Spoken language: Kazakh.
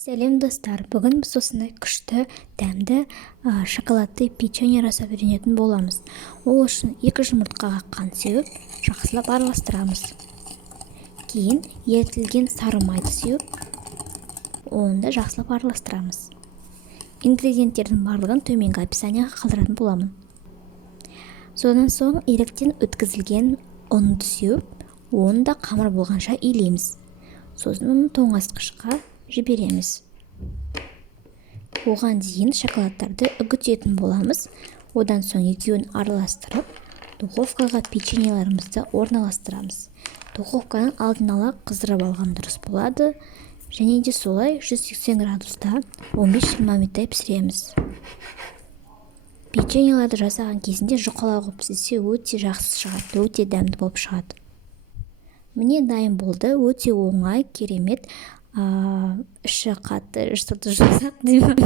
Сәлем достар, бүгін біз осындай күшті, дәмді шоколадты печенье жасап үйренетін боламыз. Ол үшін 2 жұмыртқаға қант сеуіп, жақсылап араластырамыз. Кейін ерітілген сары майды сеуіп, оны да жақсылап араластырамыз. Ингредиенттердің барлығын төменгі описанияға қалдыратын боламын. Содан соң електен өткізілген ұнды сеуіп, оны да қамыр болғанша илейміз. Сосын оны тоңазытқышқа жібереміз. Оған дейін шоколадтарды үгітетін боламыз. Одан соң екеуін араластырып, духовкаға печеньеларымызды орналастырамыз. Духовканы алдын ала қыздырып алған дұрыс болады. Және де солай 180 градуста 15-20 минуттай пісіреміз. Печеньеларды жасаған кезінде жұқалау пісірсе өте жақсы шығады, өте дәмді болып шығады. Міне дайын болды, өте оңай, керемет. Іші қатты, жұмсақ деймін.